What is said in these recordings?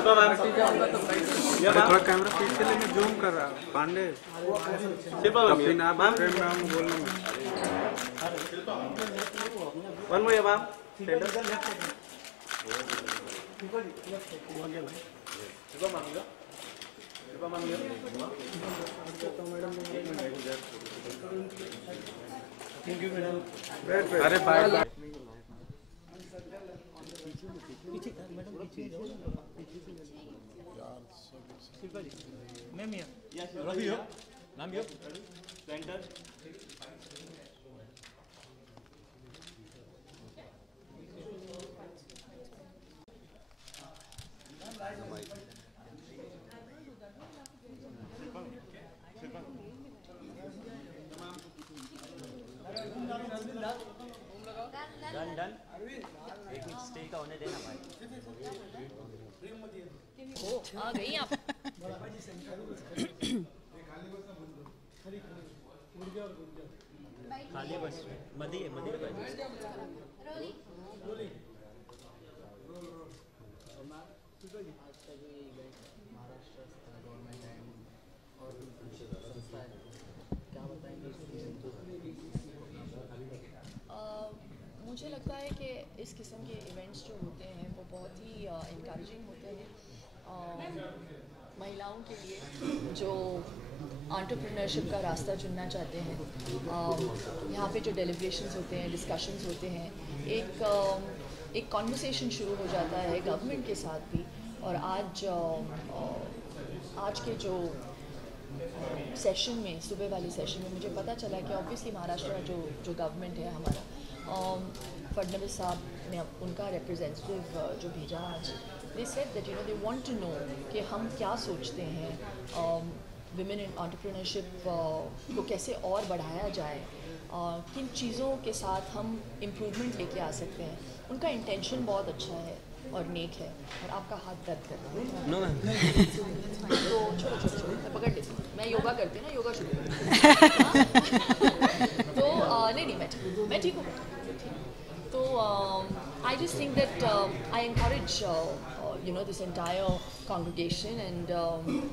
Shilpa ma'am, थोड़ा camera पीछे ले, मैं जूम कर रहा हूँ। Pandey Shilpa ma'am, ma'am frame में आऊँ बोलने में। वन मोर मैम, अरे बाय बाय। मैम रवि हो, नाम यो, सेंटर। डन एक मिनट स्टे का होने देना भाई। ओ आ गई आप। खाली बस मदी मुझे लगता है कि इस किस्म के इवेंट्स जो होते हैं वो बहुत ही इनकरेजिंग होते हैं महिलाओं के लिए जो एंटरप्रेन्योरशिप का रास्ता चुनना चाहते हैं। यहाँ पे जो डेलिब्रेशंस होते हैं, डिस्कशंस होते हैं, एक कॉन्वर्सेशन शुरू हो जाता है गवर्नमेंट के साथ भी। और आज के जो सेशन में, सुबह वाले सेशन में मुझे पता चला कि ऑब्वियसली महाराष्ट्र का जो गवर्नमेंट है हमारा, फडणवीस साहब ने उनका रिप्रेजेंटेटिव जो भेजा आज, they said that they want to know कि हम क्या सोचते हैं विमेन इन एंटरप्रेन्योरशिप को कैसे और बढ़ाया जाए, किन चीज़ों के साथ हम इम्प्रूवमेंट लेके आ सकते हैं। उनका इंटेंशन बहुत अच्छा है और नेक है। और आपका हाथ दर्द कर रहा है नो मैम। तो छोड़ो मैं पकड़ लेती हूँ। मैं योगा करती हूँ ना, योगा शुरू करती हूँ। तो नहीं मैं ठीक हूँ। तो I just think that I encourage this entire congregation, and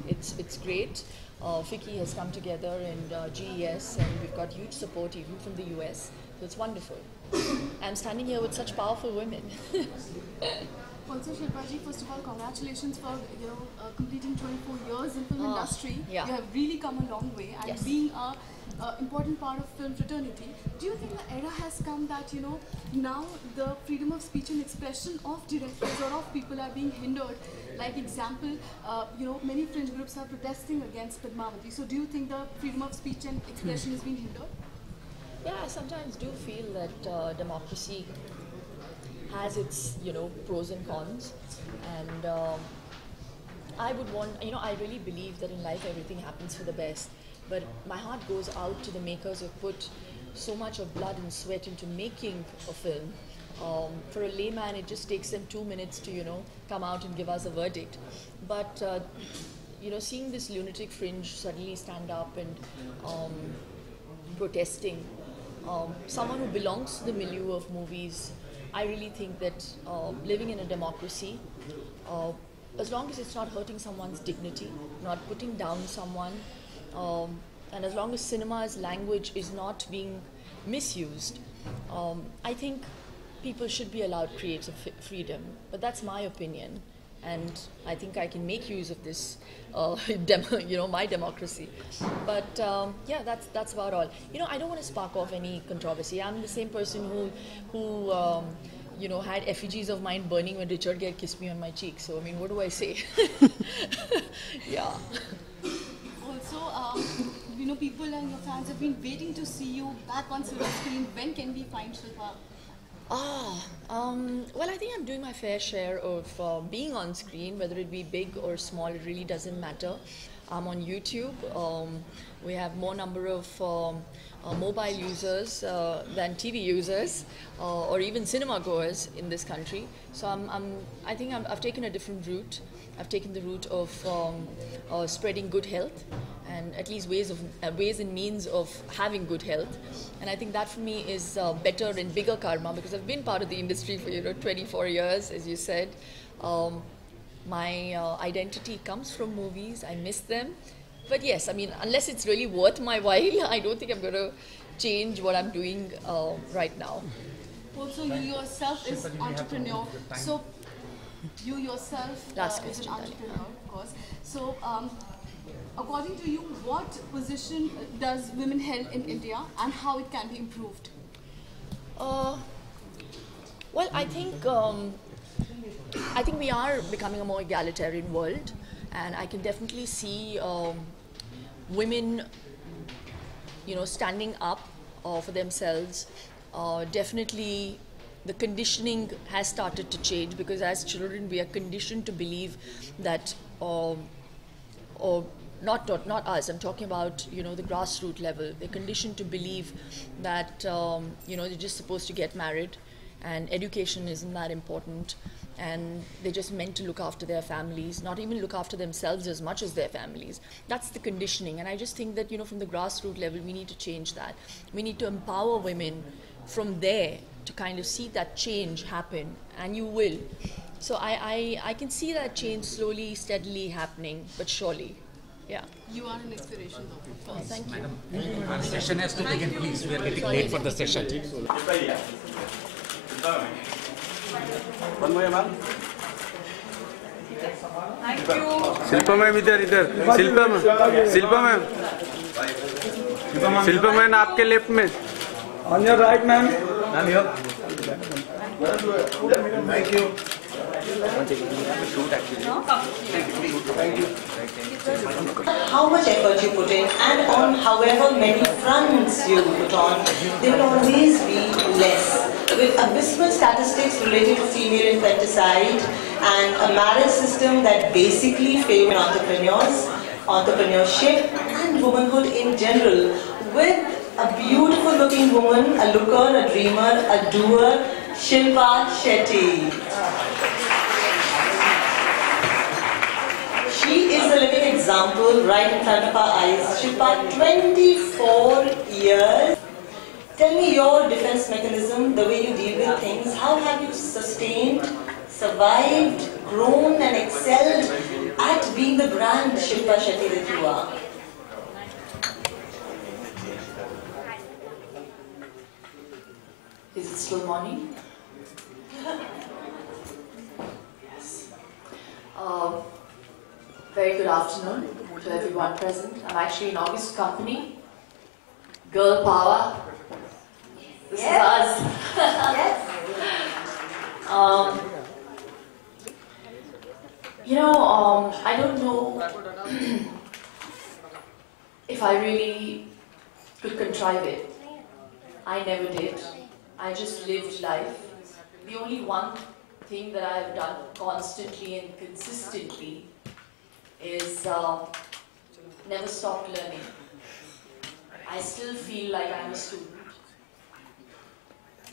it's great. FICCI has come together, and GES, and we've got huge support even from the US. So it's wonderful. I'm standing here with such powerful women. Also, Shilpa ji, first of all, congratulations for completing 24 years in film industry. Yeah. You have really come a long way, and Yes. being a important part of film fraternity. Do you think the era has come that now the freedom of speech and expression of directors or of people are being hindered? Like example, many fringe groups are protesting against Padmavati. So, do you think the freedom of speech and expression is being hindered? Yeah, I sometimes do feel that democracy has its pros and cons, and I would want I really believe that in life everything happens for the best, but my heart goes out to the makers who put so much of blood and sweat into making a film. For a layman it just takes them 2 minutes to come out and give us a verdict, but seeing this lunatic fringe suddenly stand up and protesting, someone who belongs to the milieu of movies, I really think that living in a democracy, as long as it's not hurting someone's dignity, not putting down someone, and as long as cinema's language is not being misused, I think people should be allowed creative freedom. But that's my opinion, and I think I can make use of this, my democracy. But yeah, that's about all. I don't want to spark off any controversy. I'm the same person who had effigies of mine burning when Richard Gere kissed me on my cheek. So I mean, what do I say? Yeah. Also, people and your fans have been waiting to see you back on silver screen. When can we find Shilpa? Well, I think I'm doing my fair share of being on screen, whether it be big or small, it really doesn't matter. I'm on YouTube. We have more number of mobile users than TV users or even cinema goers in this country. So I think I've taken a different route. I've taken the route of spreading good health, and at least ways and means of having good health. And I think that for me is better and bigger karma, because I've been part of the industry for 24 years, as you said. My identity comes from movies. I miss them. But yes, I mean, unless it's really worth my while, I don't think I'm going to change what I'm doing right now. Also, you yourself is entrepreneur. So, you yourself is an entrepreneur, of course. So, according to you, what position does women hold in India and how it can be improved? Well, I think we are becoming a more egalitarian world, and I can definitely see women, standing up for themselves. Definitely, the conditioning has started to change, because as children we are conditioned to believe that, or not us, I'm talking about the grassroots level. They're conditioned to believe that they're just supposed to get married, and education isn't that important, and they're just meant to look after their families, not even look after themselves as much as their families. That's the conditioning, and I just think that from the grassroots level we need to change that. We need to empower women from there to kind of see that change happen, and you will. So I can see that change slowly, steadily happening, but surely. Yeah. You are an inspiration, though. Oh, thank you. Madam, our session has to begin, please. We are getting late for the session. Shilpa ma'am इधर Shilpa ma'am आपके left में On your right, ma'am. Ma'am, here. Thank you. How much effort you put in, and on however many fronts you put on, there will always be less. With abysmal statistics related to female infanticide and a marriage system that basically favors entrepreneurs, entrepreneurship and womanhood in general, with a beautiful looking woman, a looker, a dreamer, a doer, Shilpa Shetty. She is a living example right in front of our eyes. Shilpa, 24 years. Tell me your defense mechanism, the way you deal with things. How have you sustained, survived, grown and excelled at being the brand Shilpa Shetty that you are? Is it still morning? Yes. Very good afternoon to everyone present. I'm actually in August's company. Girl power. This is us. Yes. I don't know if I really could contrive it. I never did. I just lived life. The only one thing that I've done constantly and consistently is never stop learning. I still feel like I'm a student.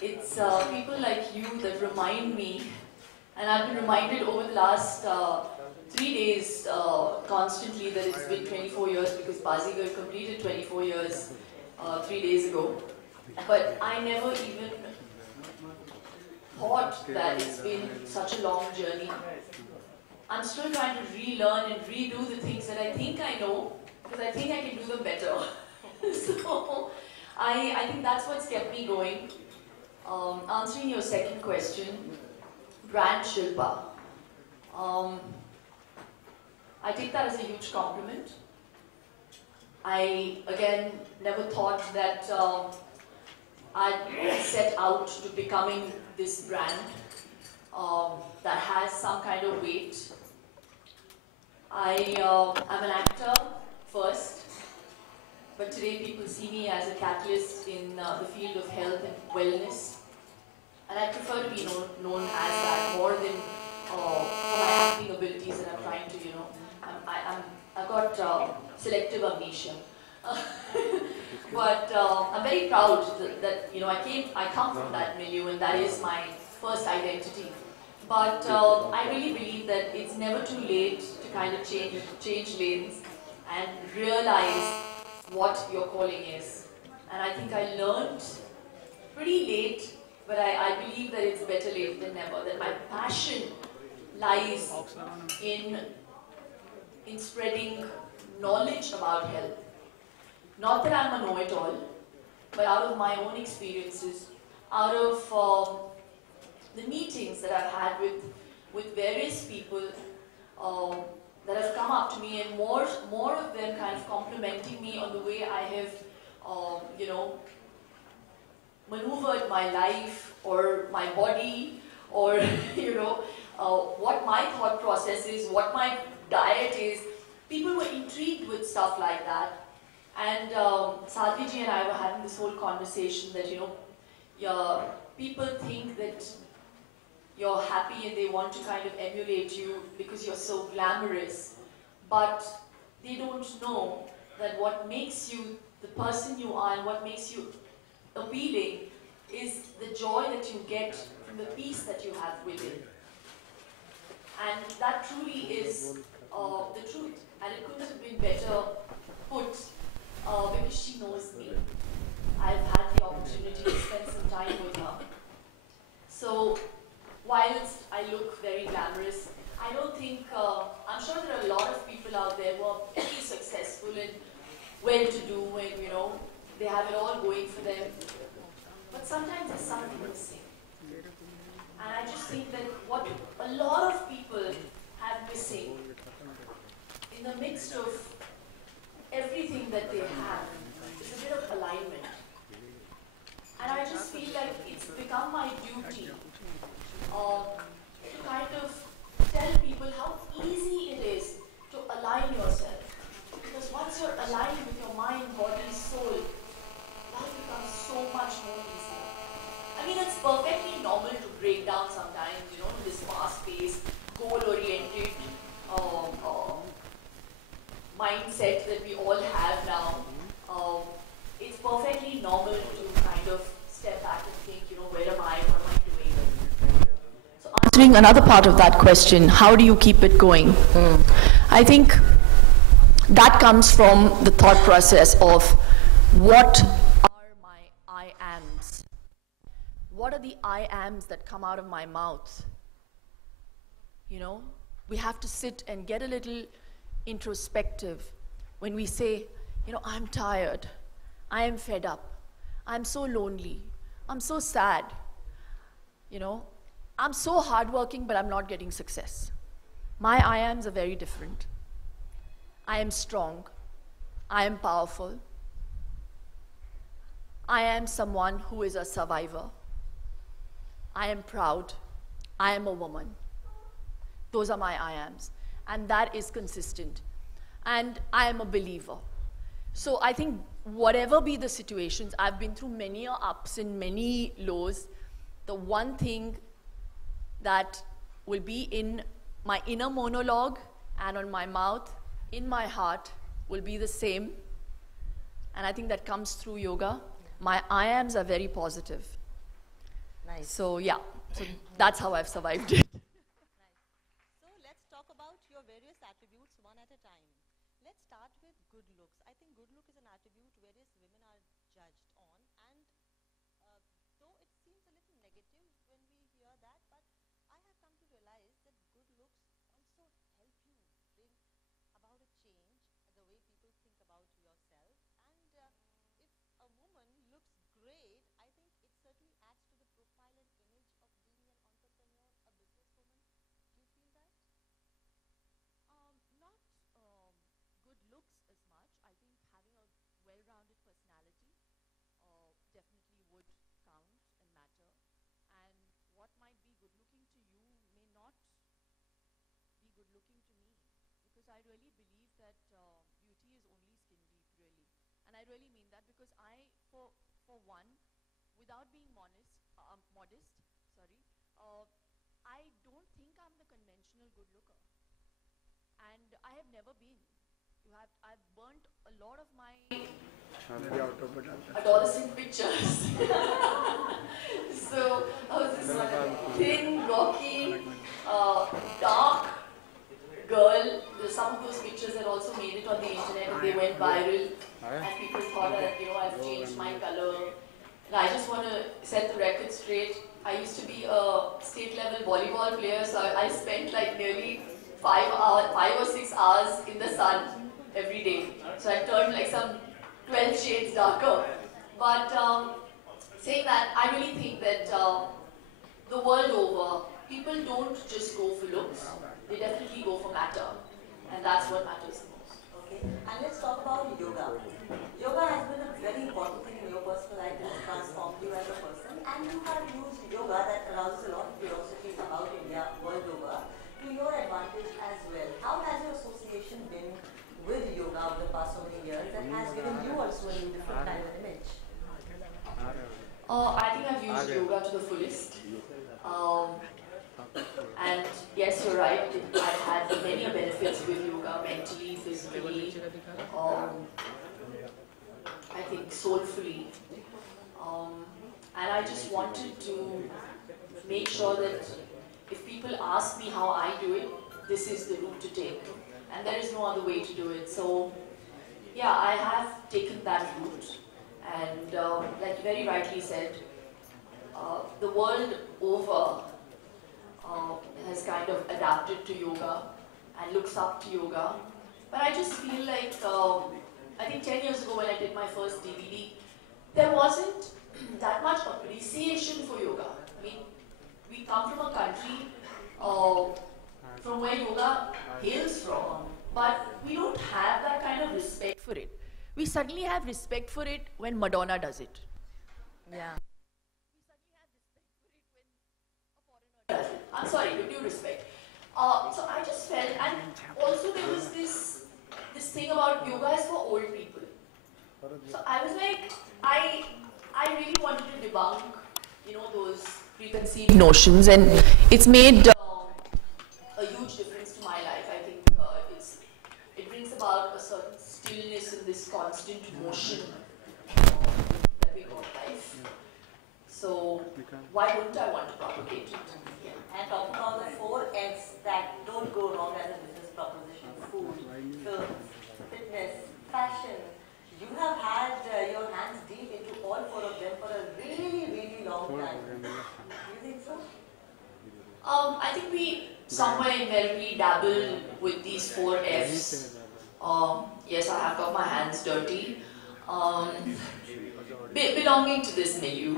It's people like you that remind me, and I've been reminded over the last 3 days constantly that it's been 24 years, because Bazigar completed 24 years 3 days ago. But I never even thought that it's been such a long journey. I'm still trying to relearn and redo the things that I think I know, because I think I can do them better. So I think that's what's kept me going. Answering your second question, brand Shilpa. I take that as a huge compliment. I, again, never thought that I'd set out to becoming this brand that has some kind of weight. I'm an actor first, but today people see me as a catalyst in the field of health and wellness, and I prefer to be known as that more than for my acting abilities that I'm trying to, I've got selective amnesia. But I'm very proud that I come from that milieu, and that is my first identity. But I really believe that it's never too late to kind of change lanes and realize what your calling is. And I think I learned pretty late, but I believe that it's better late than never, that my passion lies in spreading knowledge about health. Not that I'm a know-it-all, but out of my own experiences, out of the meetings that I've had with various people that have come up to me, and more of them kind of complimenting me on the way I have, you know, maneuvered my life or my body, or you know, what my thought process is, what my diet is. People were intrigued with stuff like that. And Sadhviji and I were having this whole conversation that, you know, people think that you're happy and they want to kind of emulate you because you're so glamorous. But they don't know that what makes you the person you are and what makes you appealing is the joy that you get from the peace that you have within. And that truly is the truth. And it couldn't have been better put because she knows me. I've had the opportunity to spend some time with her. So whilst I look very glamorous, I don't think, I'm sure there are a lot of people out there who are very successful and well-to-do and, you know, they have it all going for them. But sometimes there's something missing. And I just think that what a lot of people have missing in the midst of everything that they have is a bit of alignment. And I just feel like it's become my duty to kind of tell people how easy it is to align yourself. Because once you're aligned with your mind, body, soul, life becomes so much more easier. I mean, it's perfectly normal to break down sometimes, you know, in this fast-paced, goal-oriented mindset that we all have now. It's perfectly normal to kind of step back and think, you know, where am I, what am I doing? So answering another part of that question, how do you keep it going? I think that comes from the thought process of what are my I ams? What are the I ams that come out of my mouth? You know, we have to sit and get a little introspective when we say, you know, I'm tired, I am fed up, I'm so lonely, I'm so sad, you know, I'm so hardworking but I'm not getting success. My I ams are very different. I am strong, I am powerful, I am someone who is a survivor, I am proud, I am a woman. Those are my I ams. And that is consistent. And I am a believer. So I think whatever be the situations, I've been through many ups and many lows. The one thing that will be in my inner monologue and on my mouth, in my heart, will be the same. And I think that comes through yoga. My I ams are very positive. Nice. So yeah, so that's how I've survived it. So let's talk about your various attributes one at a time. Let's start with good looks. I think good look is an attribute various women are judged on, and though it seems a little negative when we hear that, but I have come to realize that good looks also help you bring about a change the way people think about yourself. And if a woman looks great, I think it certainly adds to the profile and image of being an entrepreneur, a businesswoman. Do you feel that? Not good looks as much. I think having a well-rounded personality definitely would count and matter. And what might be good-looking to you may not be good-looking to me. Because I really believe that beauty is only skin deep, really. And I really mean that because for one, without being modest, I don't think I'm the conventional good looker. And I have never been. I've burnt a lot of my adolescent pictures. So I was this thin, gawky, dark girl. Some of those pictures had also made it on the internet and they went viral. And people thought that, you know, I've changed my color. And I just want to set the record straight. I used to be a state-level volleyball player, so I I spent like nearly 5 or 6 hours in the sun every day. So I turned like some 12 shades darker. But saying that, I really think that the world over, people don't just go for looks, they definitely go for matter. And that's what matters the most. Okay, and let's talk about yoga. Yoga has been a very important thing in your personal life and has transformed you as a person. And you have used yoga that arouses a lot of curiosity about India, world over, to your advantage as well. How has your association been with yoga over the past so many years that has given you also a new different kind of image? I think I've used yoga to the fullest. And yes, you're right, I've had many benefits with yoga, mentally, physically, I think soulfully. And I just wanted to make sure that if people ask me how I do it, this is the route to take. And there is no other way to do it. So yeah, I have taken that route. And like you very rightly said, the world over has kind of adapted to yoga and looks up to yoga. But I just feel like, I think 10 years ago when I did my first DVD, there wasn't that much appreciation for yoga. I mean, we come from a country from where yoga hails from, but we don't have that kind of respect for it. We suddenly have respect for it when Madonna does it. Yeah. I'm sorry, with due respect. So I just felt, and also there was this thing about yoga is for old people. So I was like, I really wanted to debunk, those preconceived notions, and it's made a huge difference to my life. I think it brings about a certain stillness in this constant motion that we call life. So why wouldn't I want to propagate it? And talking about the 4 F's that don't go wrong as a business proposition: food, films, fitness, fashion. You have had your hands deep into all 4 of them for a really, really long time. Do you think so? I think we somewhere invariably dabble with these 4 F's. Yes, I have got my hands dirty. Belonging to this milieu.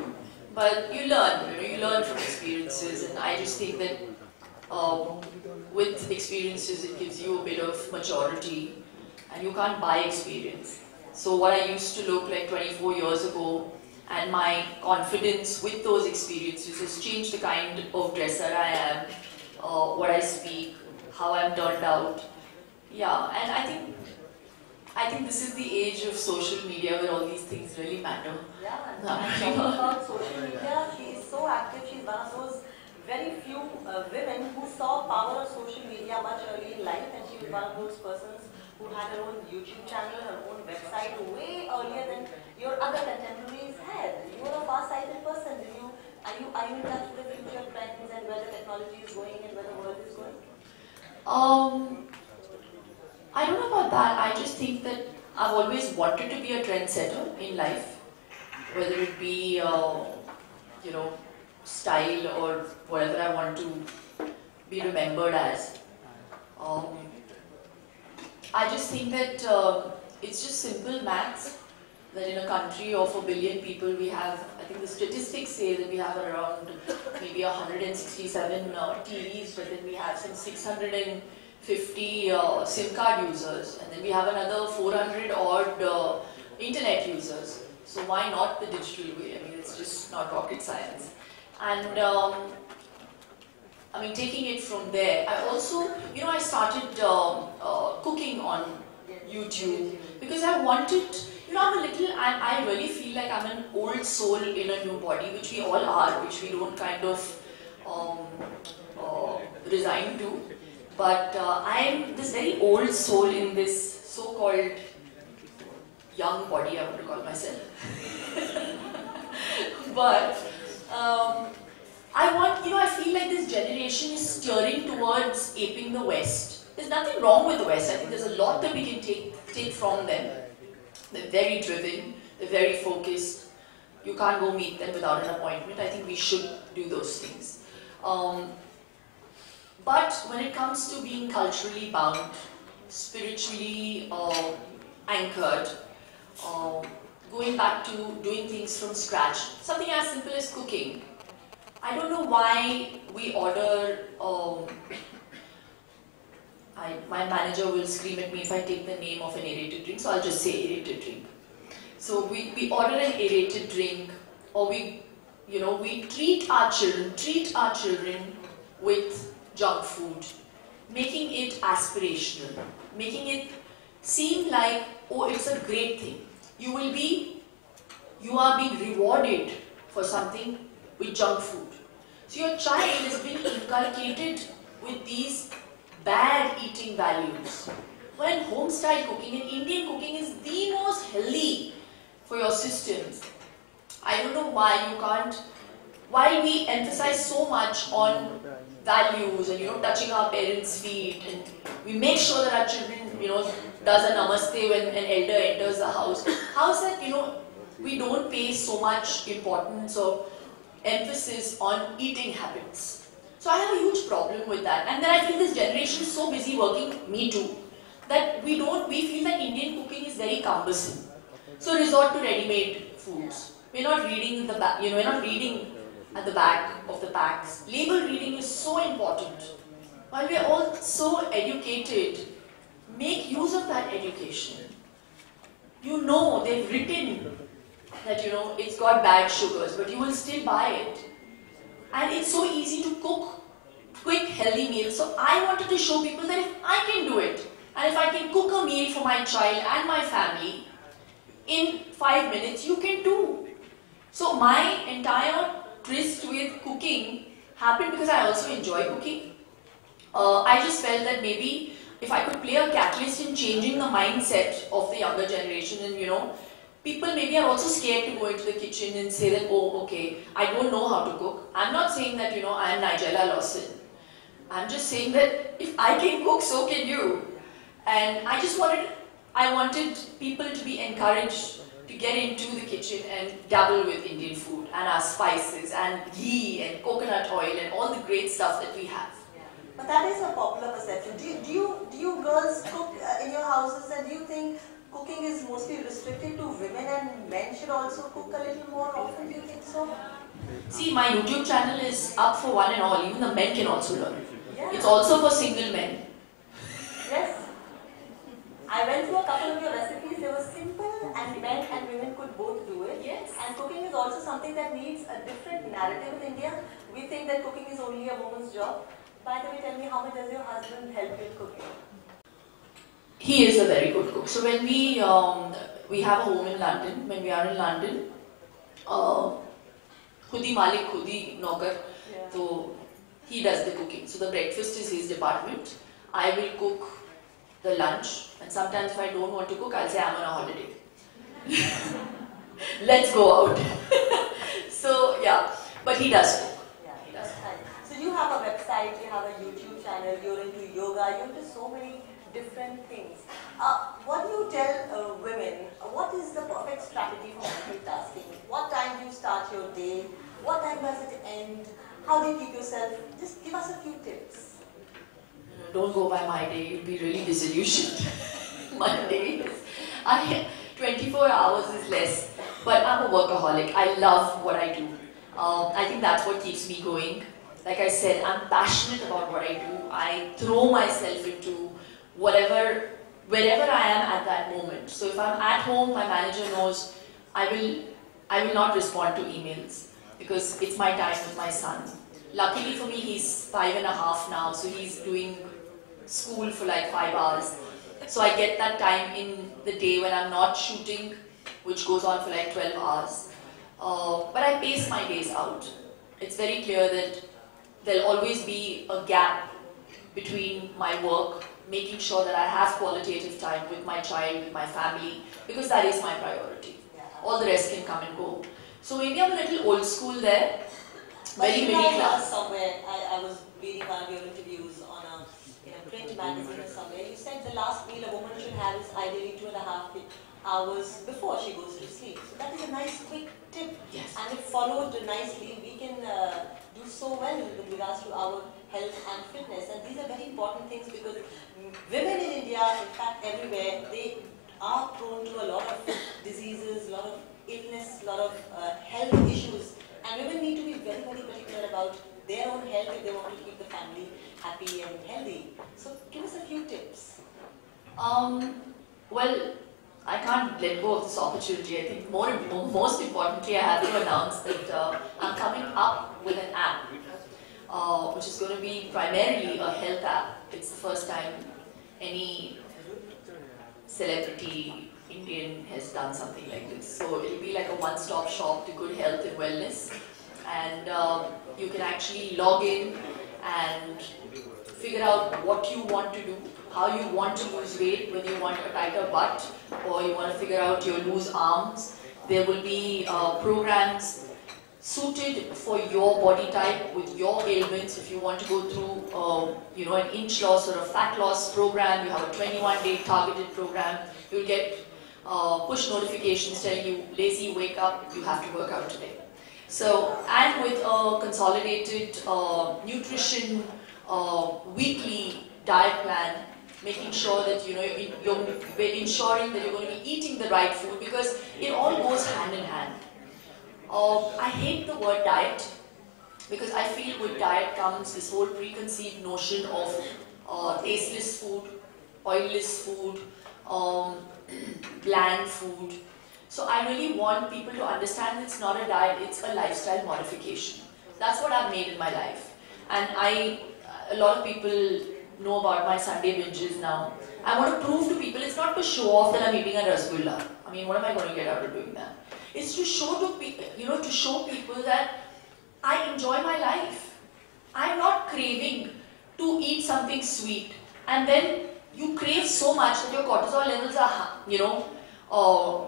But you learn from experiences, and I just think that with experiences it gives you a bit of maturity, and you can't buy experience. So what I used to look like 24 years ago, and my confidence with those experiences has changed the kind of dresser I am, what I speak, how I'm turned out. Yeah, and I think this is the age of social media where all these things really matter. Yeah, and talking about social media, she is so active. She's one of those very few women who saw power of social media much early in life, and she was one of those persons who had her own YouTube channel, her own website, way earlier than your other contemporaries had. You are a far-sighted person. Are you in touch with the future trends and where the technology is going and where the world is going? I don't know about that. I just think that I've always wanted to be a trendsetter in life, whether it be, style or whatever I want to be remembered as. I just think that it's just simple maths that in a country of 1 billion people we have, I think the statistics say that we have around maybe 167 TVs, but then we have some 650 SIM card users, and then we have another 400 odd internet users. So why not the digital way? I mean, it's just not rocket science. And taking it from there, I also, I started cooking on YouTube because I wanted, I really feel like I'm an old soul in a new body, which we all are, which we don't kind of resign to. But I'm this very old soul in this so-called young body, I want to call myself. But I feel like this generation is steering towards aping the West. There's nothing wrong with the West. I think there's a lot that we can take from them. They're very driven, they're very focused. You can't go meet them without an appointment. I think we should do those things. But when it comes to being culturally bound, spiritually anchored, going back to doing things from scratch, something as simple as cooking. I don't know why we order, my manager will scream at me if I take the name of an aerated drink, so I'll just say aerated drink. So we order an aerated drink, or we treat our children with junk food, making it aspirational, making it seem like, oh, it's a great thing. You are being rewarded for something with junk food. So your child is being inculcated with these bad eating values. When home-style cooking and Indian cooking is the most healthy for your systems, I don't know why we emphasize so much on values and touching our parents' feet, and we make sure that our children does a namaste when an elder enters the house. How is that we don't pay so much importance or emphasis on eating habits? So I have a huge problem with that, and then I feel this generation is so busy working, me too, that we feel that Indian cooking is very cumbersome. So resort to ready-made foods. We're not reading we're not reading at the back of the packs. Label reading is so important. While we're all so educated, make use of that education. They've written that it's got bad sugars, but you will still buy it. And it's so easy to cook quick, healthy meals. So I wanted to show people that if I can do it, and if I can cook a meal for my child and my family in 5 minutes, you can too. So my entire tryst with cooking happened because I also enjoy cooking. I just felt that maybe if I could play a catalyst in changing the mindset of the younger generation, and people maybe are also scared to go into the kitchen and say that, oh, okay, I don't know how to cook. I'm not saying that, I am Nigella Lawson. I'm just saying that if I can cook, so can you. And I wanted people to be encouraged to get into the kitchen and dabble with Indian food and our spices and ghee and coconut oil and all the great stuff that we have. But that is a popular perception. Do you girls cook in your houses, and do you think cooking is mostly restricted to women and men should also cook a little more often? Do you think so? See, my YouTube channel is up for one and all. Even the men can also learn. Yeah. It's also for single men. Yes. I went through a couple of your recipes. They were simple, and men and women could both do it. Yes. And cooking is also something that needs a different narrative in India. We think that cooking is only a woman's job. By the way, tell me, how much does your husband help you in cooking? He is a very good cook. So when we have a home in London, when we are in London, khudi malik, khudi naukar, so he does the cooking. So the breakfast is his department. I will cook the lunch, and sometimes if I don't want to cook, I'll say I'm on a holiday. Let's go out. So yeah, but he does cook. Yeah, he does. So you have a website, you have a YouTube channel, you're into yoga, you're into so many different things. What do you tell women? What is the perfect strategy for multitasking? What time do you start your day? What time does it end? How do you keep yourself? Just give us a few tips. Don't go by my day, you'll be really disillusioned. My day is, 24 hours is less, but I'm a workaholic. I love what I do. I think that's what keeps me going. Like I said, I'm passionate about what I do. I throw myself into wherever I am at that moment. So if I'm at home, my manager knows I will not respond to emails because it's my time with my son. Luckily for me, he's 5.5 now, so he's doing school for like 5 hours. So I get that time in the day when I'm not shooting, which goes on for like 12 hours. But I pace my days out. It's very clear that there'll always be a gap between my work, making sure that I have qualitative time with my child, with my family, because that is my priority. All the rest can come and go. So maybe I'm a little old school there, very middle class. Somewhere, I was reading one of your interviews in a print magazine or somewhere. You said the last meal a woman should have is ideally 2.5 hours before she goes to sleep. So that is a nice quick tip. Yes. And if followed nicely, we can do do so well with regards to our health and fitness. And these are very important things because women in India, in fact everywhere, they are prone to a lot of diseases, a lot of illness, a lot of health issues. And women need to be very, very particular about their own health if they want to keep the family happy and healthy. So give us a few tips. Well, I can't let go of this opportunity. I think most importantly, I have to announce that I'm coming up with an app, which is going to be primarily a health app. It's the first time any celebrity Indian has done something like this. So it'll be like a one-stop shop to good health and wellness. And you can actually log in and figure out what you want to do, how you want to lose weight, whether you want a tighter butt or you want to figure out your loose arms. There will be programs suited for your body type with your ailments. If you want to go through an inch loss or a fat loss program, you have a 21-day targeted program, you'll get push notifications telling you, lazy, wake up, you have to work out today. So, and with a consolidated nutrition weekly diet plan, making sure that you're ensuring that you're going to be eating the right food, because it all goes hand in hand. I hate the word diet because I feel with diet comes this whole preconceived notion of tasteless food, oilless food, bland food. So I really want people to understand it's not a diet, it's a lifestyle modification. That's what I've made in my life. And a lot of people know about my Sunday binges now. I want to prove to people it's not to show off that I'm eating a rasgulla. I mean, what am I going to get out of doing that? It's to show to show people that I enjoy my life. I'm not craving to eat something sweet, and then you crave so much that your cortisol levels are,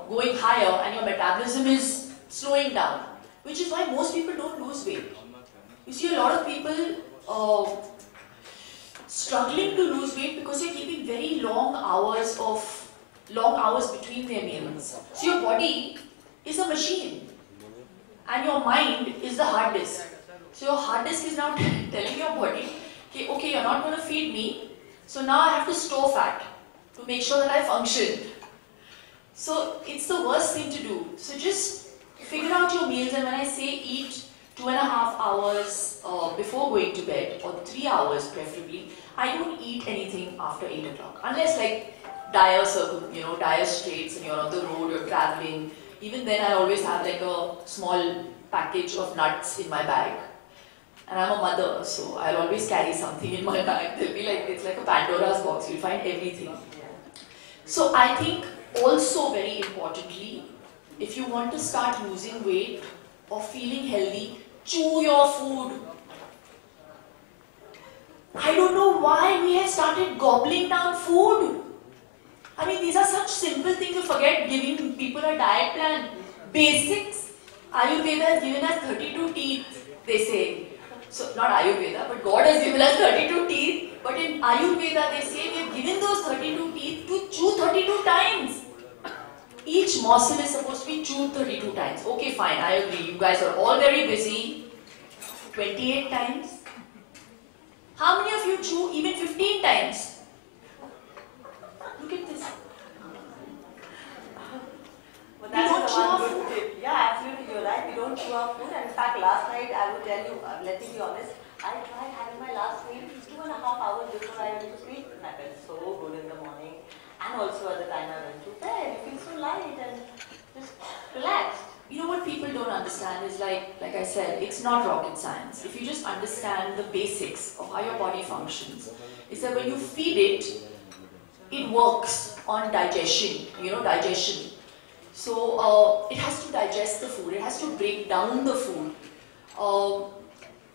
going higher, and your metabolism is slowing down, which is why most people don't lose weight. You see a lot of people struggling to lose weight because you're keeping very long hours between their meals. So your body is a machine and your mind is the hard disk. So your hard disk is now telling your body, okay, you're not going to feed me, so now I have to store fat to make sure that I function. So it's the worst thing to do. So just figure out your meals, and when I say eat 2.5 hours before going to bed, or 3 hours preferably, I don't eat anything after 8 o'clock. Unless like dire straits and you're on the road, you're traveling. Even then I always have like a small package of nuts in my bag. And I'm a mother, so I'll always carry something in my bag. They'll be like, it's like a Pandora's box, you'll find everything. So I think also very importantly, if you want to start losing weight or feeling healthy, chew your food. I don't know why we have started gobbling down food. I mean, these are such simple things. You forget giving people a diet plan. Basics. Ayurveda has given us 32 teeth, they say. So, not Ayurveda, but God has given us 32 teeth. But in Ayurveda, they say we have given those 32 teeth to chew 32 times. Each morsel is supposed to be chewed 32 times. Okay, fine, I agree. You guys are all very busy. 28 times. How many of you chew even 15 times? Look at this. But that's the one good tip. Yeah, absolutely, you're right. We don't chew our food. And in fact, last night, I would tell you, let me be honest, I tried having my last meal 2.5 hours before I went to sleep. And I felt so good in the morning. And also at the time I went to bed. You feel so light and just relaxed. You know what people don't understand is like I said, it's not rocket science. If you just understand the basics of how your body functions, is that when you feed it, it works on digestion, digestion. So it has to digest the food, it has to break down the food.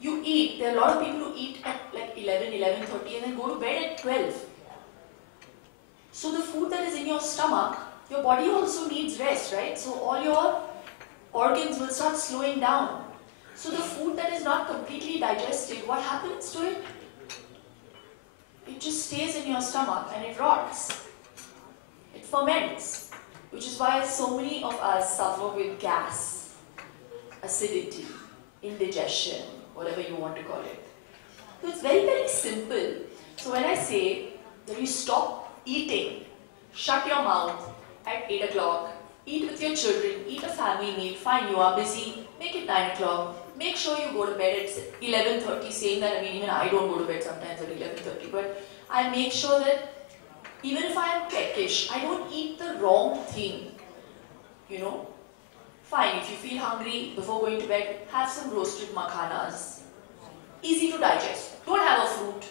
You eat, there are a lot of people who eat at like 11, 11:30 and then go to bed at 12. So the food that is in your stomach, your body also needs rest, right? So all your organs will start slowing down. So the food that is not completely digested, what happens to it? It just stays in your stomach and it rots. It ferments, which is why so many of us suffer with gas, acidity, indigestion, whatever you want to call it. So it's very, very simple. So when I say that you stop eating, shut your mouth at 8 o'clock, eat with your children, eat a family meal, fine, you are busy, make it 9 o'clock, make sure you go to bed at 11:30, saying that, I mean, even I don't go to bed sometimes at 11:30, but I make sure that even if I am peckish, I don't eat the wrong thing, you know. Fine, if you feel hungry before going to bed, have some roasted makhanas. Easy to digest. Don't have a fruit.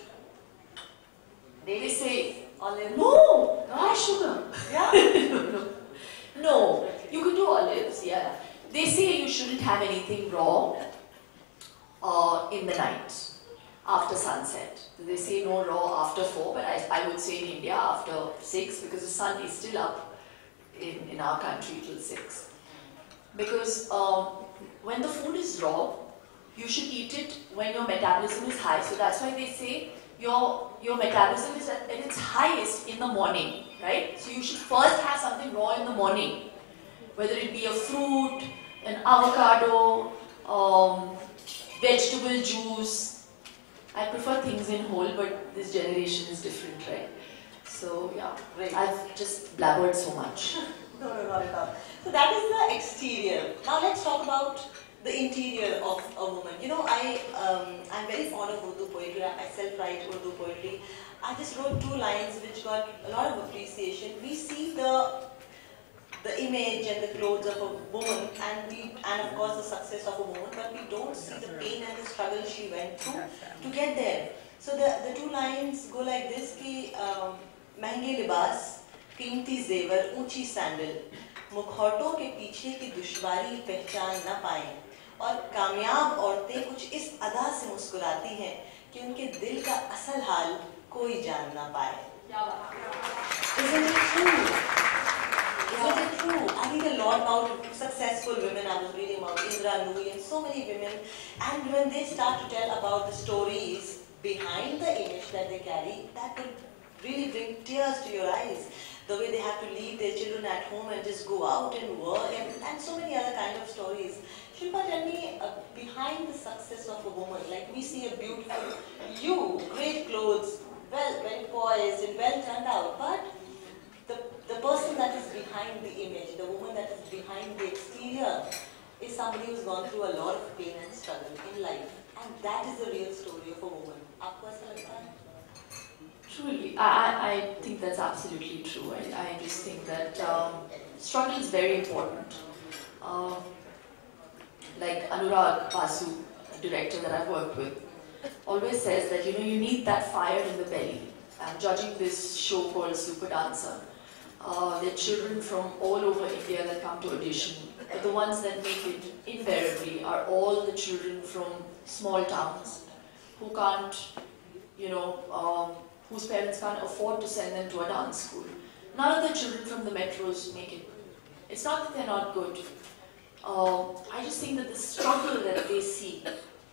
They say, olive. No, high sugar. Yeah? No, you can do olives, yeah. They say you shouldn't have anything raw in the night, after sunset. They say no raw after 4, but I would say in India after 6, because the sun is still up in our country till 6. Because when the food is raw, you should eat it when your metabolism is high. So that's why they say your metabolism is at its highest in the morning, right? So you should first have something raw in the morning, whether it be a fruit, an avocado, vegetable juice. I prefer things in whole, but this generation is different, right? So yeah, Right. I've just blabbered so much. No, not at all. So that is the exterior. Now let's talk about the interior of a woman. You know, I'm very fond of Urdu poetry. I self-write Urdu poetry. I just wrote 2 lines which got a lot of appreciation. We see the image and the clothes of a woman, and of course the success of a woman, but we don't see the pain and the struggle she went through to get there. So the 2 lines go like this: कि महंगे लिबास, कीमती जेवर, ऊंची sandal, मुखौटों के पीछे की दुश्वारी पहचान न पाए, और कामयाब औरतें कुछ इस अदा से मुस्कुराती हैं कि उनके दिल का असल हाल कोई जान न पाए. Isn't it true? Isn't it true? I read a lot about successful women. I was reading about Indra Nooyi and so many women, and when they start to tell about the stories behind the image that they carry, that will really bring tears to your eyes. The way they have to leave their children at home and just go out and work, and so many other kind of stories. Shilpa, tell me, behind the success of a woman, like we see a beautiful, great clothes, well, very poised and well turned out, but the person that is behind the image, the woman that is behind the exterior, is somebody who's gone through a lot of pain and struggle in life. And that is the real story of a woman. Aapko aisa lagta hai? Truly, I think that's absolutely true. I just think that struggle is very important. Like Anurag Basu, a director that I've worked with, always says that, you know, you need that fire in the belly. I'm judging this show called Super Dancer. There are children from all over India that come to audition, but the ones that make it invariably are all the children from small towns who can't, you know, whose parents can't afford to send them to a dance school. None of the children from the metros make it. It's not that they're not good. I just think that the struggle that they see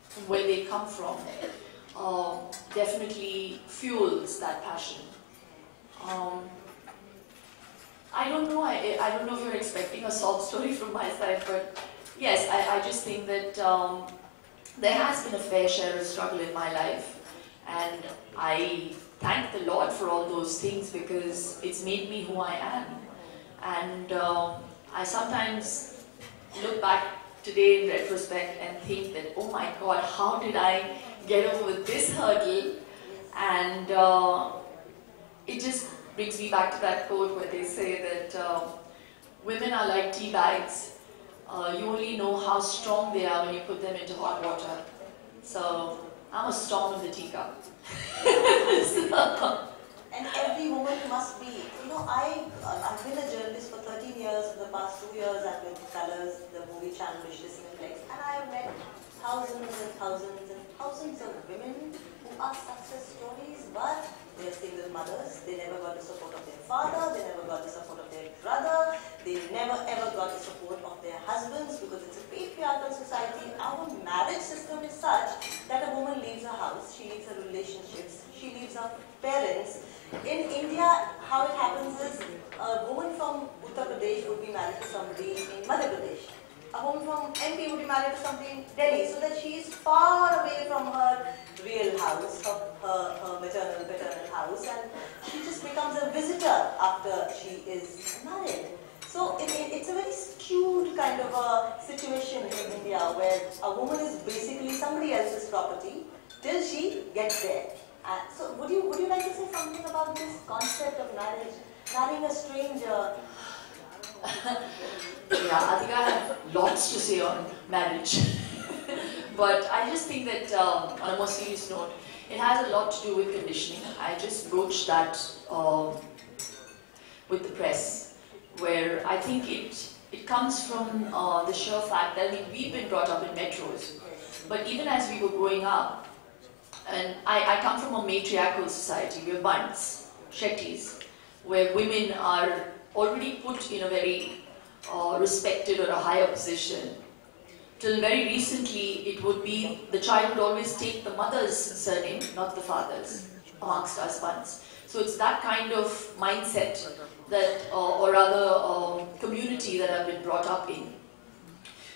from where they come from definitely fuels that passion. I don't know. I don't know if you're expecting a sob story from my side, but yes, I just think that there has been a fair share of struggle in my life, and I thank the Lord for all those things because it's made me who I am. And I sometimes look back today in retrospect and think that, oh my God, how did I get over this hurdle? And it just brings me back to that quote where they say that women are like tea bags. You only know how strong they are when you put them into hot water. So I'm a storm in the teacup. And every woman must be, you know, I've been a journalist for 13 years. For the past 2 years, I've been with Colors, the movie channel, which is Cineplex, and I have met thousands and thousands and thousands of women who are success stories, but they're single mothers. They never got the support of their father. They never got the support of their brother. They never ever got the support of their husbands because it's a patriarchal society. Our marriage system is such that a woman leaves her house, she leaves her relationships, she leaves her parents. In India, how it happens is a woman from Uttar Pradesh would be married to somebody in Madhya Pradesh. a woman from MP would be married to somebody in Delhi, so that she is far away from her real house, her maternal, paternal house, and she just becomes a visitor after she is married. So it's a very skewed kind of a situation in India where a woman is basically somebody else's property till she gets there. So would you like to say something about this concept of marriage, marrying a stranger? Yeah, I think I have lots to say on marriage. But I just think that on a more serious note, it has a lot to do with conditioning. I just broached that with the press, where I think it comes from the sheer fact that, I mean, we've been brought up in metros, but even as we were growing up, and I come from a matriarchal society, we're bunts, Shettys, where women are already put in a very respected or a higher position. Till very recently, it would be, the child would always take the mother's surname, not the father's, amongst us bunts. So it's that kind of mindset that, or rather community that I've been brought up in.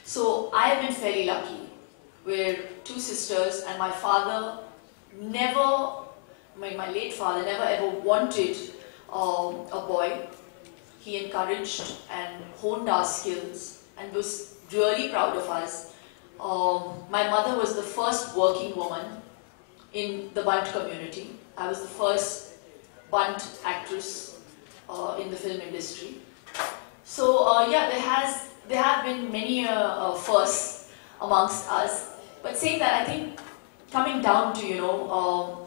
So I have been fairly lucky. We're two sisters, and my father never, my late father never ever wanted a boy. He encouraged and honed our skills and was really proud of us. My mother was the first working woman in the Bunt community. I was the first Bunt actress in the film industry. So yeah, there have been many firsts amongst us. But saying that, I think coming down to,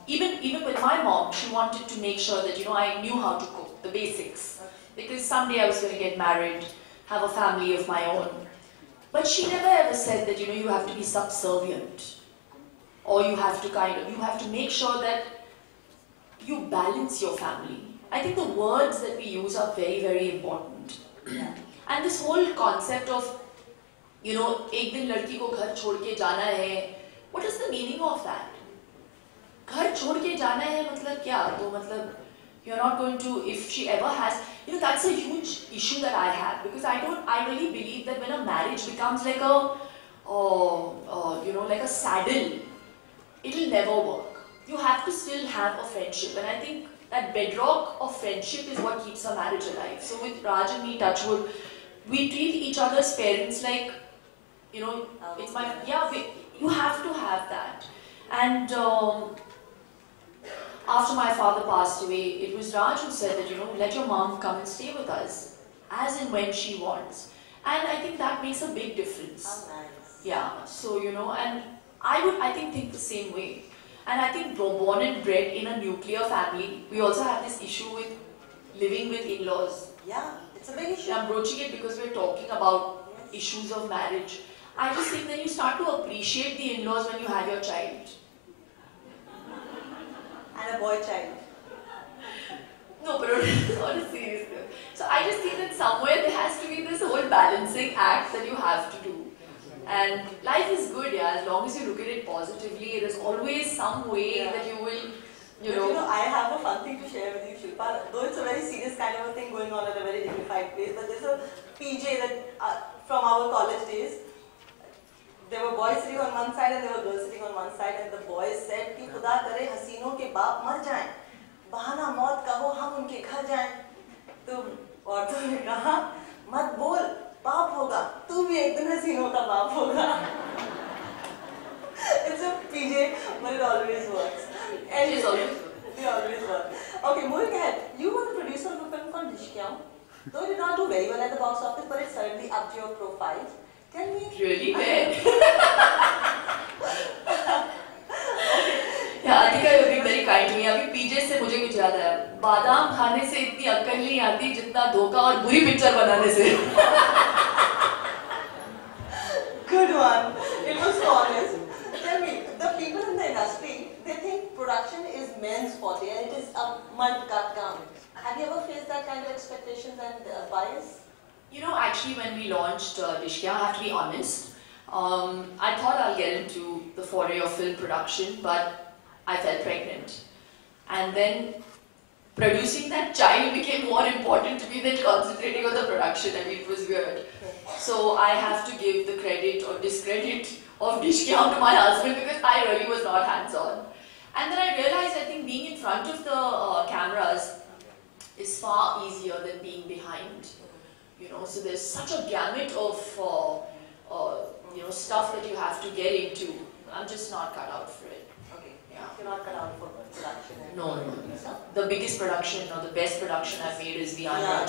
even with my mom, she wanted to make sure that, I knew how to cook, the basics. Because someday I was going to get married, have a family of my own. But she never ever said that, you have to be subservient. Or you have to make sure that you balance your family. I think the words that we use are very, very important. Yeah. And this whole concept of, ek din ladki ko ghar chhod ke jana hai, what is the meaning of that? Ghar chhod ke jana hai, matlab kya? To matlab, you're not going to, if she ever has, that's a huge issue that I have, because I really believe that when a marriage becomes like a, like a saddle, it'll never work. You have to still have a friendship, and I think that bedrock of friendship is what keeps a marriage alive. So with Raj and me, touchwood, we treat each other's parents like, it's my, you have to have that. And after my father passed away, it was Raj who said that, let your mom come and stay with us, as and when she wants. And I think that makes a big difference. Oh, nice. Yeah, so, and I think the same way. And I think born and bred in a nuclear family, we also have this issue with living with in-laws. Yeah, it's a big issue. I'm broaching it because we're talking about issues of marriage. I just think that you start to appreciate the in-laws when you have your child. And a boy child. No, but on a serious note. So I just think that somewhere there has to be this whole balancing act that you have to do. And life is good, as long as you look at it positively, there's always some way that you will, But I have a fun thing to share with you, Shilpa. Though it's a very serious kind of a thing going on at a very dignified place, but there's a PJ that from our college days. There were boys sitting on one side and there were girls sitting on one side, and the boys said कि खुदा करे हसीनों के बाप मर जाएं, बहाना मौत का हो हम उनके घर जाएं। तो औरतों ने कहा मत बोल, बाप होगा, तू भी एक दिन हसीनों का बाप होगा। It's a PJ, but it always works. And it always works. Okay, moving ahead. You were the producer of a film called Dishkyam. Though it did not do very well at the box office, but it certainly upped your profile. Tell me. Really bad. Yeah, I think I would be very kind to me. अभी PJ से मुझे कुछ याद आया. बादाम खाने से इतनी अक्ल नहीं आती जितना धोखा और बुरी पिक्चर बनाने से. Good one. It was so honest. Tell me, the people in the industry, they think production is men's forte and it is a mud cut down. Have you ever faced that kind of expectations and bias? Actually, when we launched Dishkyam, I have to be honest, I thought I'll get into the foray of film production, but I fell pregnant. And then producing that child became more important to me than concentrating on the production. I mean, it was weird. So I have to give the credit or discredit of dish count to my husband because I really was not hands-on. And then I realized I think being in front of the cameras is far easier than being behind. You know, so there's such a gamut of you know, stuff that you have to get into. I'm just not cut out for it. Okay. Yeah. You're not cut out for production. No. The biggest production or the best production I've made is the Andhra.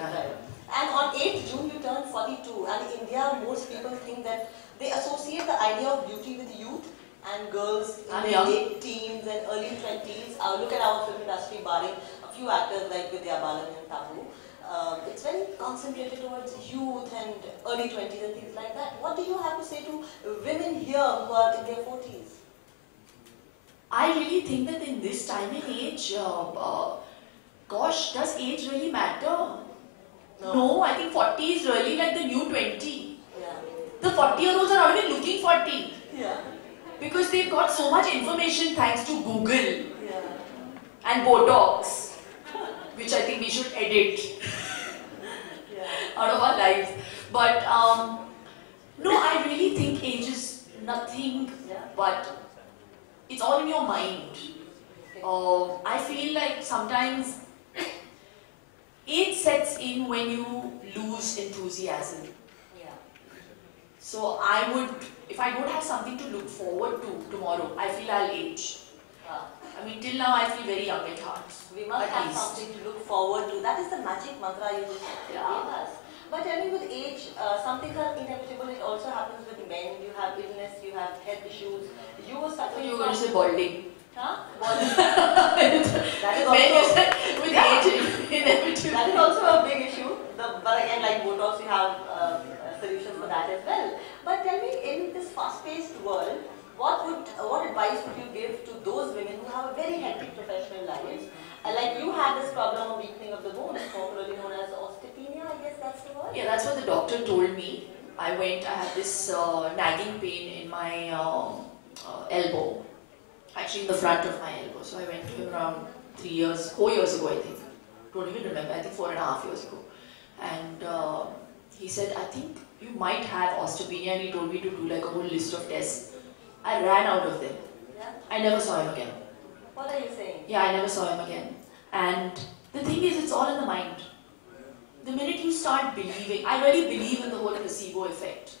Right. And on 8th June you turned 42, and in India most people think that they associate the idea of beauty with youth and girls in their late teens and early 20s. Look at our film industry, barring a few actors like Vidya Balan and Tabu. It's very concentrated towards youth and early 20s and things like that. What do you have to say to women here who are in their 40s? I really think that in this time and age, gosh, does age really matter? No, I think 40 is really like the new 20. Yeah. The 40-year-olds are not even looking 40. Yeah. Because they've got so much information thanks to Google Yeah. and Botox, which I think we should edit out of our lives. But no, I really think age is nothing but it's all in your mind. I feel like sometimes age sets in when you lose enthusiasm. Yeah. So I would, if I don't have something to look forward to tomorrow, I feel I'll age. I mean, till now I feel very young at heart. We must have something to look forward to. That is the magic mantra you just gave us. But tell me, with age, some things are inevitable. It also happens with men. You have illness, you have health issues. You were suffering. You were going to say balding. Huh? Balding. That is also with age, inevitable. That is also a big issue. But again, like Botox, you have solutions for that as well. But tell me, in this fast-paced world, what advice would you give to those women who have a very hectic professional lives? Like you had this problem of weakening of the bones, popularly known as osteopenia, I guess that's the word? Yeah, that's what the doctor told me. I had this nagging pain in my elbow, actually in the front of my elbow. So I went to him around 4 years ago, I think. Don't even remember, I think 4.5 years ago. And he said, I think you might have osteopenia, and he told me to do like a whole list of tests. I ran out of them. Yeah. I never saw him again. What are you saying? Yeah, I never saw him again. And the thing is, it's all in the mind. The minute you start believing, I really believe in the whole placebo effect.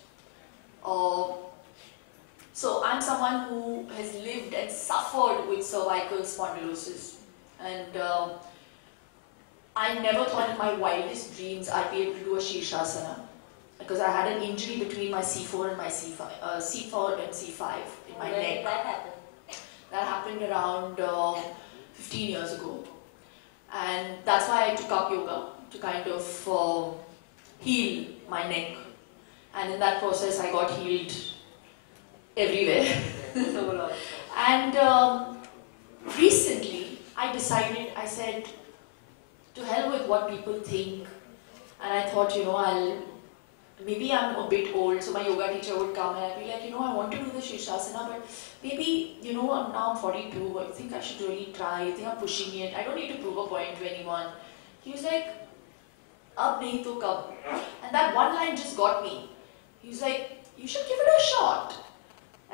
So I'm someone who has lived and suffered with cervical spondylosis. And I never thought in my wildest dreams I'd be able to do a Shirshasana. Because I had an injury between my C4 and my C5, C4 and C5 in my neck. When did that happen? That happened around 15 years ago. And that's why I took up yoga, to kind of heal my neck. And in that process, I got healed everywhere. And recently, I said, to hell with what people think. And I thought, you know, maybe I'm a bit old, so my yoga teacher would come and I'd be like, you know, I want to do the Shirshasana, but maybe, you know, now I'm 42, I think I should really try, I think I'm pushing it, I don't need to prove a point to anyone. He was like, ab nahi to kab. And that one line just got me. He was like, you should give it a shot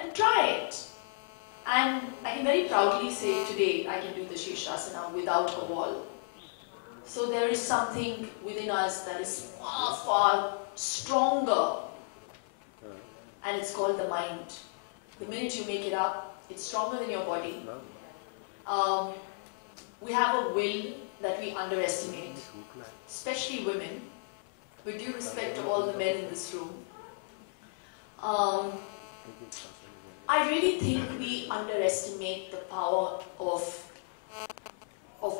and try it. And I can very proudly say today I can do the Shirshasana without a wall. So there is something within us that is far, far stronger, and it's called the mind. The minute you make it up, it's stronger than your body. We have a will that we underestimate, especially women, with due respect to all the men in this room. I really think we underestimate the power of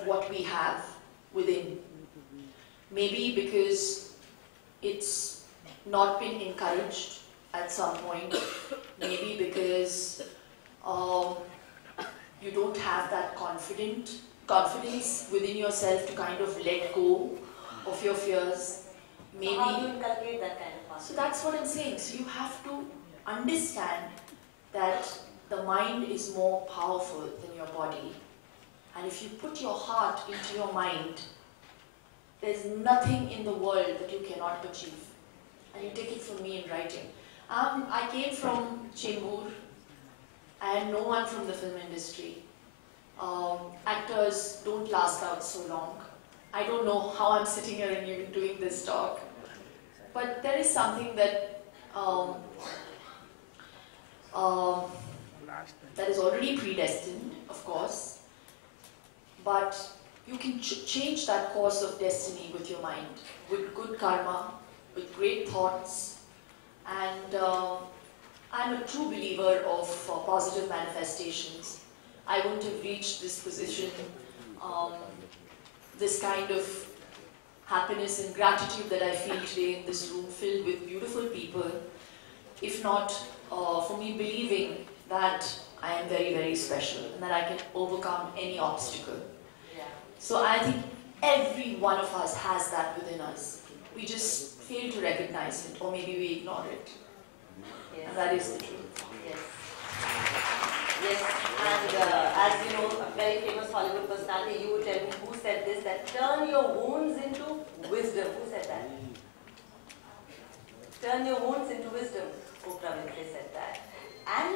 what we have within. Maybe because it's not been encouraged at some point. Maybe because you don't have that confidence within yourself to kind of let go of your fears. Maybe. So how do you inculcate that kind of confidence? So that's what I'm saying. So you have to understand that the mind is more powerful than your body. And if you put your heart into your mind, there's nothing in the world that you cannot achieve. And you take it from me in writing. I came from Chembur. I had no one from the film industry. Actors don't last out so long. I don't know how I'm sitting here and even doing this talk. But there is something that that is already predestined, of course. But you can change that course of destiny with your mind, with good karma, with great thoughts. And I'm a true believer of positive manifestations. I wouldn't have reached this position, this kind of happiness and gratitude that I feel today in this room filled with beautiful people, if not for me believing that I am very, very special and that I can overcome any obstacle. So I think every one of us has that within us. We just fail to recognize it, or maybe we ignore it. Yes. And that is the truth. Yes. Yes, and as you know, a very famous Hollywood personality, you would tell me who said this, that turn your wounds into wisdom. Who said that? Turn your wounds into wisdom. Oprah Winfrey said that. And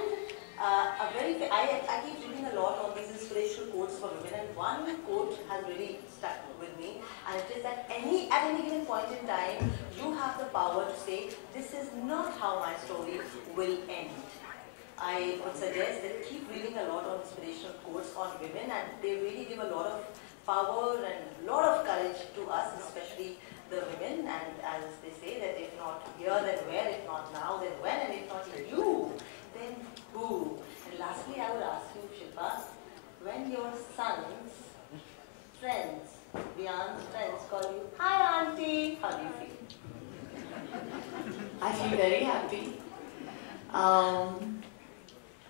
I keep reading a lot of these inspirational quotes for women, and one quote has really stuck with me, and it is that at any given point in time, you have the power to say, this is not how my story will end. I would suggest that keep reading a lot of inspirational quotes on women, and they really give a lot of power and a lot of courage to us, especially the women. And as they say, that if not here, then where? If not now, then when? And if not you, then who? And lastly, I would ask you, Shilpa, when your son's friends, Vian's friends, call you, hi auntie, how do you feel? I feel very happy.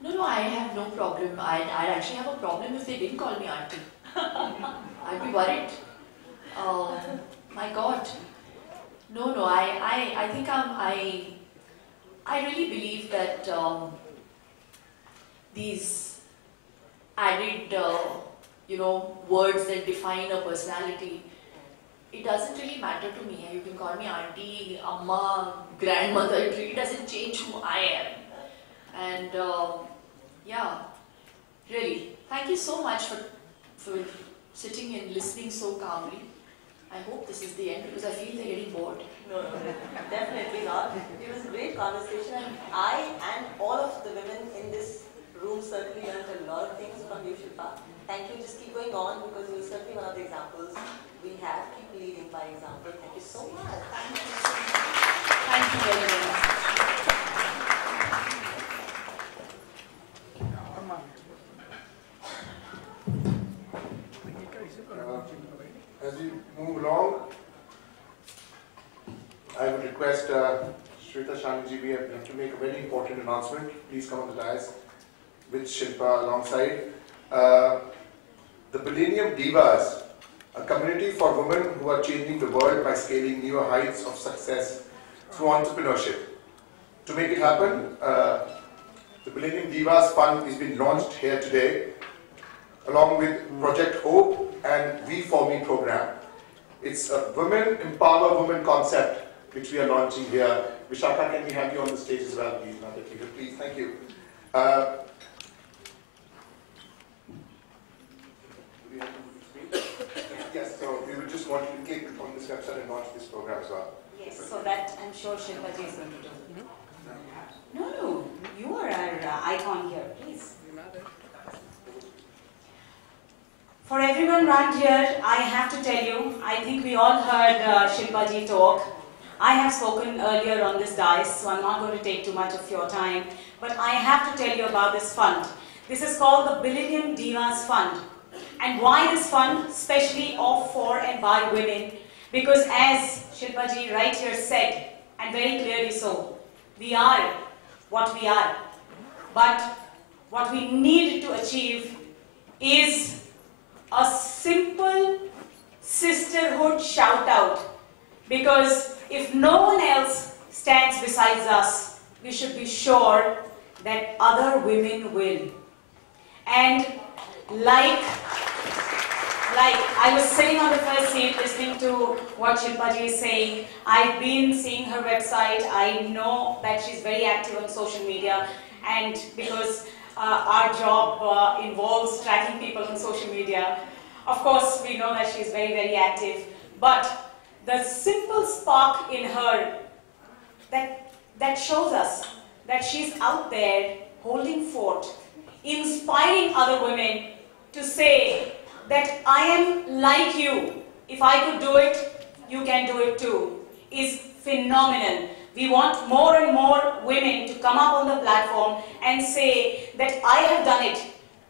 No, I have no problem. I'd actually have a problem if they didn't call me auntie. I'd be worried. My God. No, I think I really believe that these added, words that define a personality, it doesn't really matter to me. You can call me auntie, amma, grandmother. It really doesn't change who I am. And yeah, really, thank you so much for sitting and listening so calmly. I hope this is the end because I feel they're getting bored. No, definitely not. It was a great conversation, and I and all of the women in this room certainly learned a lot of things from you, Shilpa. Thank you. Just keep going on because you're certainly one of the examples we have. Keep leading by example. Thank you so much. Thank you so much. Thank you very much. As we move along, I would request Shweta Shaniji, we have to make a very important announcement. Please come on the dais with Shilpa alongside. The Millennium Divas, a community for women who are changing the world by scaling newer heights of success through entrepreneurship. To make it happen, the Millennium Divas Fund is being launched here today, along with Project Hope and We For Me program. It's a Women Empower Women concept which we are launching here. Vishaka, can we have you on the stage as well, please? Please, thank you. Yes, so we would just want you to click on this website and launch this program as well. Yes, so that I'm sure Shilpa ji is going to do. No, you are our icon here, please. For everyone around here, I have to tell you, I think we all heard Shilpa ji talk. I have spoken earlier on this dais, so I'm not going to take too much of your time. But I have to tell you about this fund. This is called the Millennium Divas Fund. And why this fund? Especially of, for and by women. Because as Shilpa ji right here said, and very clearly so, we are what we are. But what we need to achieve is a simple sisterhood shout out. Because if no one else stands besides us, we should be sure that other women will. And like Like, I was sitting on the first seat listening to what Shilpa ji is saying. I've been seeing her website. I know that she's very active on social media. And because our job involves tracking people on social media, of course, we know that she's very, very active. But the simple spark in her that shows us that she's out there holding fort, inspiring other women to say that I am like you. If I could do it, you can do it too, is phenomenal. We want more and more women to come up on the platform and say that I have done it.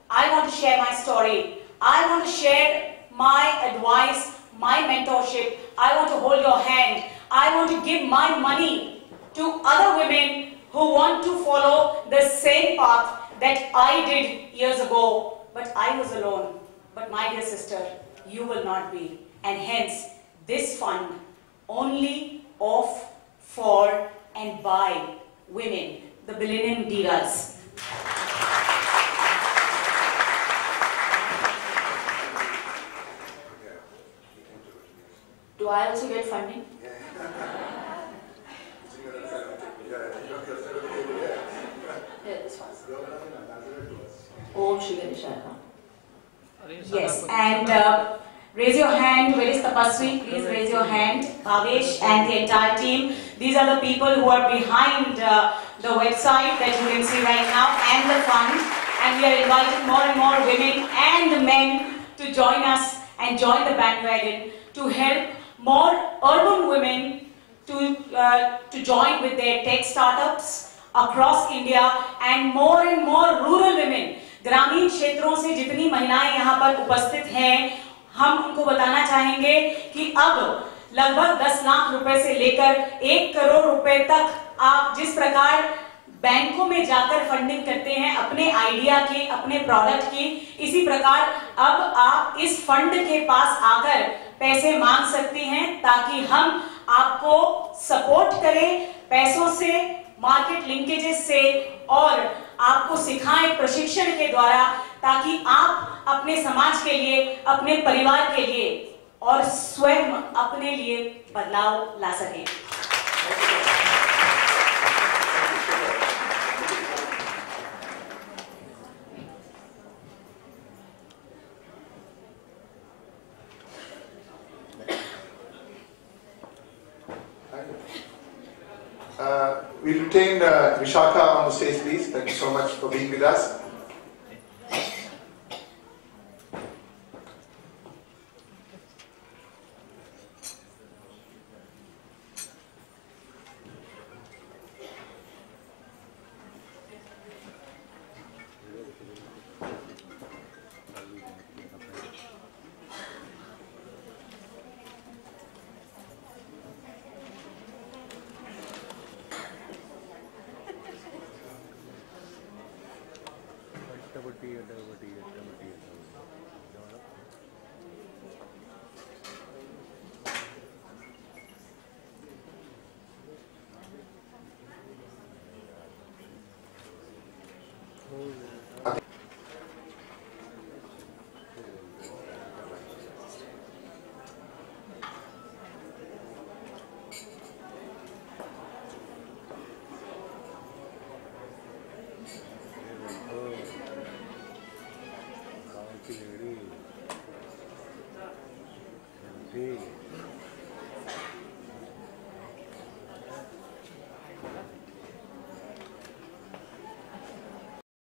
I want to share my story. I want to share my advice, my mentorship. I want to hold your hand. I want to give my money to other women who want to follow the same path that I did years ago. But I was alone. But my dear sister, you will not be. And hence, this fund only of, for and by women, the Millennium Divas. Do I also get funding? Yeah, this one. Om Shri Ganesha. Yes, and raise your hand. Where is Tapaswi? Please raise your hand. Bhavesh and the entire team. These are the people who are behind the website that you can see right now and the fund. And we are inviting more and more women and men to join us and join the bandwagon to help more urban women to join with their tech startups across India and more rural women. ग्रामीण क्षेत्रों से जितनी महिलाएं यहाँ पर उपस्थित हैं, हम उनको बताना चाहेंगे कि अब लगभग 10 लाख रुपए से लेकर 1 करोड़ रुपए तक आप जिस प्रकार बैंकों में जाकर फंडिंग करते हैं अपने आइडिया की, अपने प्रोडक्ट की, इसी प्रकार अब आप इस फंड के पास आकर पैसे मांग सकती हैं ताकि हम आपको सपोर्ट करें पैसों से, मार्केट लिंकेजेस से और आपको सिखाएं प्रशिक्षण के द्वारा ताकि आप अपने समाज के लिए, अपने परिवार के लिए और स्वयं अपने लिए बदलाव ला सकें। We retain Vishaka on the stage, please. Thank you so much for being with us.